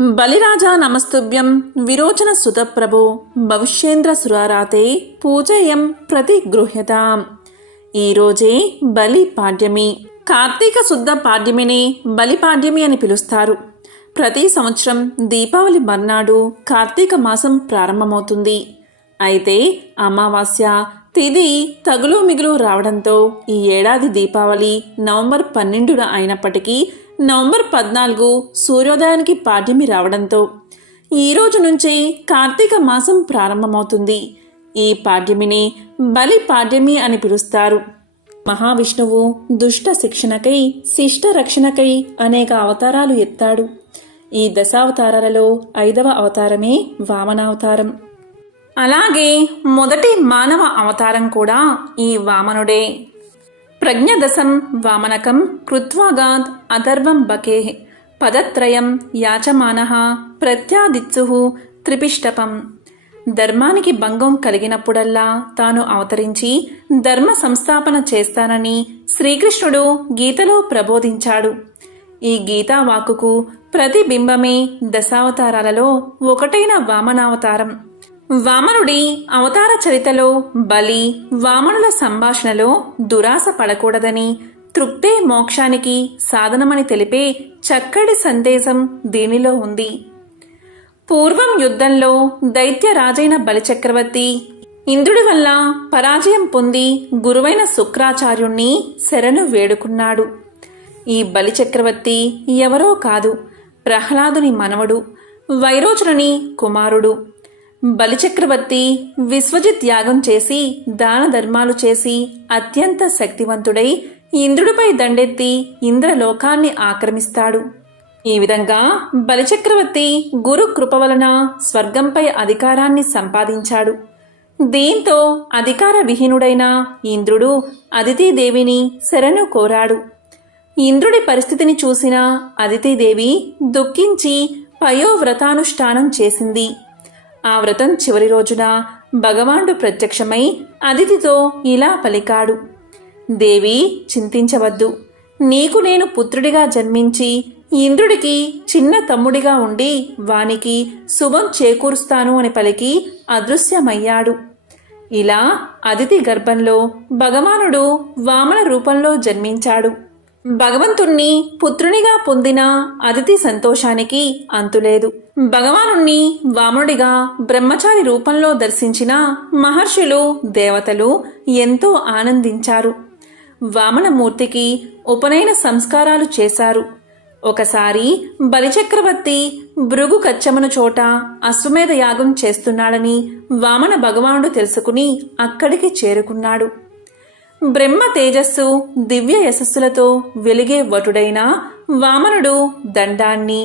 బలిరాజా నమస్తుభ్యం విరోచన సుతప్రభో భవిష్యేంద్ర సురారాతే పూజయం ప్రతిగృహ్యతాం. ఈరోజే బలి పాడ్యమి. కార్తీక శుద్ధ పాడ్యమిని బలి పాడ్యమి అని పిలుస్తారు. ప్రతి సంవత్సరం దీపావళి మర్నాడు కార్తీక మాసం ప్రారంభమవుతుంది. అయితే అమావాస్య తిథి తగులు మిగులు రావడంతో ఈ ఏడాది దీపావళి నవంబర్ 12న అయినప్పటికీ నవంబర్ 14 సూర్యోదయానికి పాడ్యమి రావడంతో ఈరోజు నుంచి కార్తీక మాసం ప్రారంభమవుతుంది. ఈ పాడ్యమిని బలి పాడ్యమి అని పిలుస్తారు. మహావిష్ణువు దుష్ట శిక్షణకై శిష్ట రక్షణకై అనేక అవతారాలు ఎత్తాడు. ఈ దశావతారాలలో 5వ అవతారమే వామనావతారం. అలాగే మొదటి మానవ అవతారం కూడా ఈ వామనుడే. ప్రజ్ఞదశం వామనకం కృత్వాగాద్ అథర్వం బకే పదత్రయం యాచమానః ప్రత్యాదిత్సుః త్రిపిష్టపం. ధర్మానికి భంగం కలిగినప్పుడల్లా తాను అవతరించి ధర్మ సంస్థాపన చేస్తానని శ్రీకృష్ణుడు గీతలో ప్రబోధించాడు. ఈ గీతా వాక్కుకు ప్రతిబింబమే దశావతారాలలో ఒకటైన వామనావతారం. వామనుడి అవతార చరితలో బలి వామనుల సంభాషణలో దురాశ పడకూడదని, తృప్తే మోక్షానికి సాధనమని తెలిపే చక్కటి సందేశం దీనిలో ఉంది. పూర్వం యుద్ధంలో దైత్యరాజైన బలిచక్రవర్తి ఇంద్రుడి వల్ల పరాజయం పొంది గురువైన శుక్రాచార్యుణ్ణి శరణు వేడుకున్నాడు. ఈ బలిచక్రవర్తి ఎవరో కాదు, ప్రహ్లాదుని మనవడు, వైరోచనుని కుమారుడు. బలిచక్రవర్తి విశ్వజిత్ యాగం చేసి దాన ధర్మాలు చేసి అత్యంత శక్తివంతుడై ఇంద్రుడిపై దండెత్తి ఇంద్రలోకాన్ని ఆక్రమిస్తాడు. ఈ విధంగా బలిచక్రవర్తి గురు కృప వలన స్వర్గంపై అధికారాన్ని సంపాదించాడు. దీంతో అధికార విహీనుడైన ఇంద్రుడు అదితిదేవిని శరణు కోరాడు. ఇంద్రుడి పరిస్థితిని చూసిన అదితిదేవి దుఃఖించి పయోవ్రతానుష్ఠానం చేసింది. ఆ వ్రతం చివరి రోజున భగవానుడు ప్రత్యక్షమై అదితితో ఇలా పలికాడు: దేవి, చింతించవద్దు. నీకు నేను పుత్రుడిగా జన్మించి ఇంద్రుడికి చిన్న తమ్ముడిగా ఉండి వానికి శుభం చేకూరుస్తాను అని పలికి అదృశ్యమయ్యాడు. ఇలా అదితి గర్భంలో భగవానుడు వామన రూపంలో జన్మించాడు. భగవంతుణ్ణి పుత్రునిగా పొందిన అదితి సంతోషానికి అంతులేదు. భగవానుణ్ణి వామనుడిగా బ్రహ్మచారి రూపంలో దర్శించిన మహర్షులు, దేవతలు ఎంతో ఆనందించారు. వామనమూర్తికి ఉపనయన సంస్కారాలు చేశారు. ఒకసారి బలిచక్రవర్తి భృగు కచ్చమను చోట అశ్వమేధ యాగం చేస్తున్నాడని వామన భగవానుడు తెలుసుకుని అక్కడికి చేరుకున్నాడు. బ్రహ్మ తేజస్సు దివ్య యశస్సులతో వెలిగే వటుడైన వామనుడు దండాన్ని,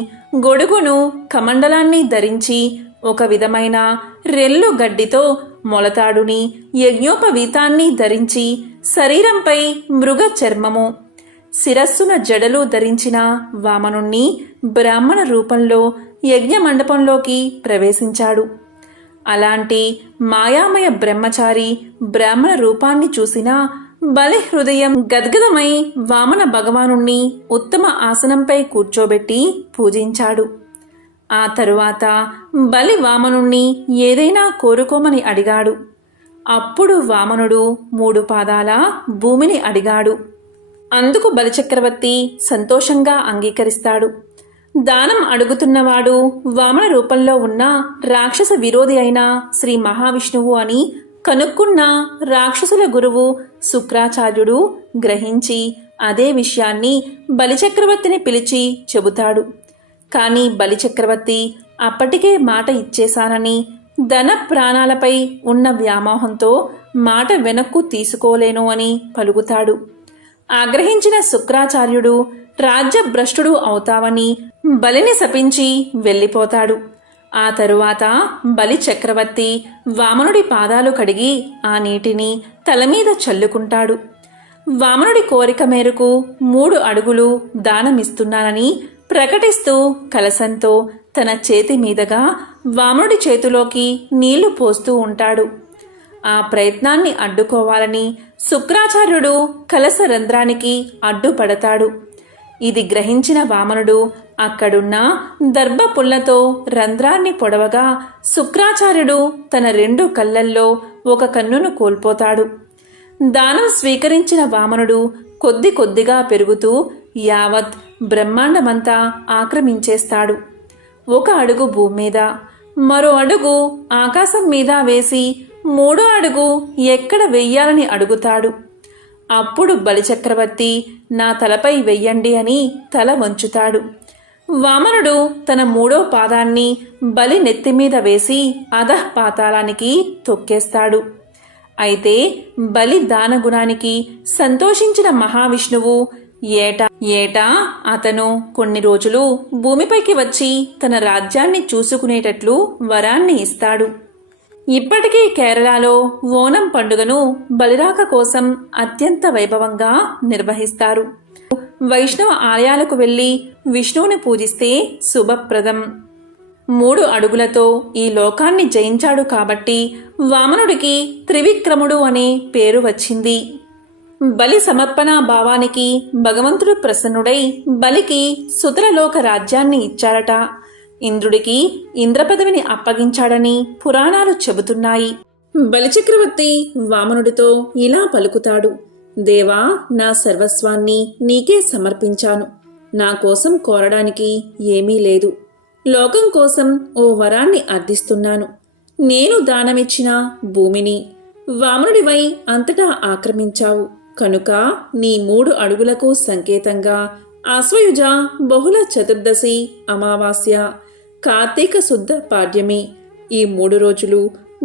గొడుగును, కమండలాన్ని ధరించి ఒక విధమైన రెల్లు గడ్డితో మొలతాడుని, యజ్ఞోపవీతాన్ని ధరించి శరీరంపై మృగ చర్మము, శిరస్సున జడలు ధరించిన వామనుణ్ణి బ్రాహ్మణ రూపంలో యజ్ఞ మండపంలోకి ప్రవేశించాడు. అలాంటి మాయామయ బ్రహ్మచారి బ్రాహ్మణ రూపాన్ని చూసిన బలి హృదయం గద్గదమై వామన భగవానుణ్ణి ఉత్తమ ఆసనంపై కూర్చోబెట్టి పూజించాడు. ఆ తరువాత బలి వామనుణ్ణి ఏదైనా కోరుకోమని అడిగాడు. అప్పుడు వామనుడు 3 పాదాల భూమిని అడిగాడు. అందుకు బలిచక్రవర్తి సంతోషంగా అంగీకరిస్తాడు. దానం అడుగుతున్నవాడు వామన రూపంలో ఉన్న రాక్షస విరోధి అయిన శ్రీ మహావిష్ణువు అని కనుక్కున్న రాక్షసుల గురువు శుక్రాచార్యుడు గ్రహించి అదే విషయాన్ని బలిచక్రవర్తిని పిలిచి చెబుతాడు. కానీ బలిచక్రవర్తి అప్పటికే మాట ఇచ్చేశానని, ధన ప్రాణాలపై ఉన్న వ్యామోహంతో మాట వెనక్కు తీసుకోలేను అని పలుకుతాడు. ఆగ్రహించిన శుక్రాచార్యుడు రాజ్యభ్రష్టుడు అవుతావని బలిని శపించి వెళ్ళిపోతాడు. ఆ తరువాత బలి చక్రవర్తి వామనుడి పాదాలు కడిగి ఆ నీటిని తల మీద చల్లుకుంటాడు. వామనుడి కోరిక మేరకు 3 అడుగులు దానమిస్తున్నానని ప్రకటిస్తూ కలశంతో తన చేతి మీదుగా వామనుడి చేతిలోకి నీళ్లు పోస్తూ ఉంటాడు. ఆ ప్రయత్నాన్ని అడ్డుకోవాలని శుక్రాచార్యుడు కలశ రంధ్రానికి అడ్డుపడతాడు. ఇది గ్రహించిన వామనుడు అక్కడున్న దర్భ పుల్లతో రంధ్రాన్ని పొడవగా శుక్రాచార్యుడు తన 2 కళ్ళల్లో ఒక కన్నును కోల్పోతాడు. దానం స్వీకరించిన వామనుడు కొద్ది కొద్దిగా పెరుగుతూ యావత్ బ్రహ్మాండమంతా ఆక్రమించేస్తాడు. 1 అడుగు భూమి మీద, మరో అడుగు ఆకాశం మీద వేసి 3వ అడుగు ఎక్కడ వెయ్యాలని అడుగుతాడు. అప్పుడు బలిచక్రవర్తి నా తలపై వెయ్యండి అని తల వంచుతాడు. వామనుడు తన 3వ పాదాన్ని బలి నెత్తిమీద వేసి అధఃపాతాళానికి తొక్కేస్తాడు. అయితే బలి దానగుణానికి సంతోషించిన మహావిష్ణువు ఏటా అతను కొన్ని రోజులు భూమిపైకి వచ్చి తన రాజ్యాన్ని చూసుకునేటట్లు వరాన్ని ఇస్తాడు. ఇప్పటికీ కేరళలో ఓనం పండుగను బలిరాక కోసం అత్యంత వైభవంగా నిర్వహిస్తారు. వైష్ణవ ఆలయాలకు వెళ్లి విష్ణువుని పూజిస్తే శుభప్రదం. 3 అడుగులతో ఈ లోకాన్ని జయించాడు కాబట్టి వామనుడికి త్రివిక్రముడు అనే పేరు వచ్చింది. బలి సమర్పణ భావానికి భగవంతుడు ప్రసన్నుడై బలికి సుతరలోక రాజ్యాన్ని ఇచ్చారట. ఇంద్రుడికి ఇంద్రపదవిని అప్పగించాడని పురాణాలు చెబుతున్నాయి. బలిచక్రవర్తి వామనుడితో ఇలా పలుకుతాడు: దేవా, నా సర్వస్వాన్ని నీకే సమర్పించాను. నా కోసం కోరడానికి ఏమీ లేదు. లోకం కోసం ఓ వరాన్ని అర్థిస్తున్నాను. నేను దానమిచ్చిన భూమిని వామనుడివై అంతటా ఆక్రమించావు కనుక నీ 3 అడుగులకు సంకేతంగా ఆశ్వయుజ బహుళ చతుర్దశి అమావాస్య కార్తీక శుద్ధ పాడ్యమి ఈ 3 రోజులు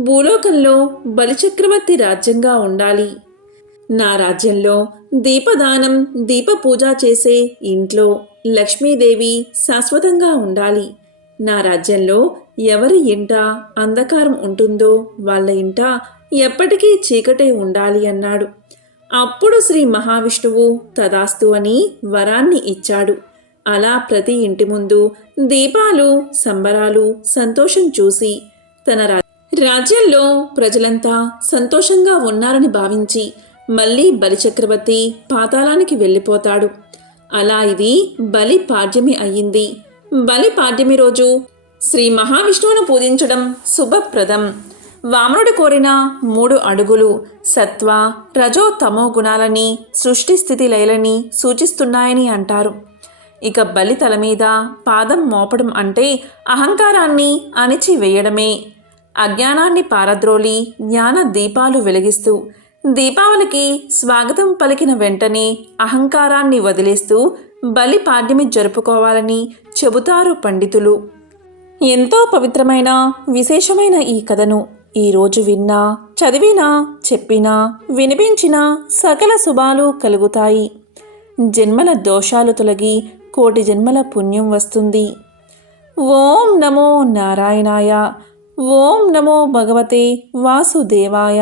భూలోకంలో బలిచక్రవర్తి రాజ్యంగా ఉండాలి. నా రాజ్యంలో దీపదానం దీపపూజ చేసే ఇంట్లో లక్ష్మీదేవి శాశ్వతంగా ఉండాలి. నా రాజ్యంలో ఎవరి ఇంట అంధకారం ఉంటుందో వాళ్ళ ఇంట ఎప్పటికీ చీకటే ఉండాలి అన్నాడు. అప్పుడు శ్రీ మహావిష్ణువు తదాస్తు అని వరాన్ని ఇచ్చాడు. అలా ప్రతి ఇంటి ముందు దీపాలు, సంబరాలు, సంతోషం చూసి తన రాజ్యంలో ప్రజలంతా సంతోషంగా ఉన్నారని భావించి మళ్ళీ బలిచక్రవర్తి పాతాళానికి వెళ్ళిపోతాడు. అలా ఇది బలి పాడ్యమి అయ్యింది. బలి పాడ్యమి రోజు శ్రీ మహావిష్ణువును పూజించడం శుభప్రదం. వామనుడు కోరిన 3 అడుగులు సత్వ రజో తమో గుణాలని సృష్టి స్థితి లయలని సూచిస్తున్నాయని అంటారు. ఇక బలి తల మీద పాదం మోపడం అంటే అహంకారాన్ని అణిచివేయడమే. అజ్ఞానాన్ని పారద్రోలి జ్ఞాన దీపాలు వెలిగిస్తూ దీపావళికి స్వాగతం పలికిన వెంటనే అహంకారాన్ని వదిలేస్తూ బలి పాడ్యమి జరుపుకోవాలని చెబుతారు పండితులు. ఎంతో పవిత్రమైన విశేషమైన ఈ కథను ఈరోజు విన్నా, చదివినా, చెప్పినా, వినిపించినా సకల శుభాలు కలుగుతాయి. జన్మల దోషాలు తొలగి కోటి జన్మల పుణ్యం వస్తుంది. ఓం నమో నారాయణాయ. ఓం నమో భగవతే వాసుదేవాయ.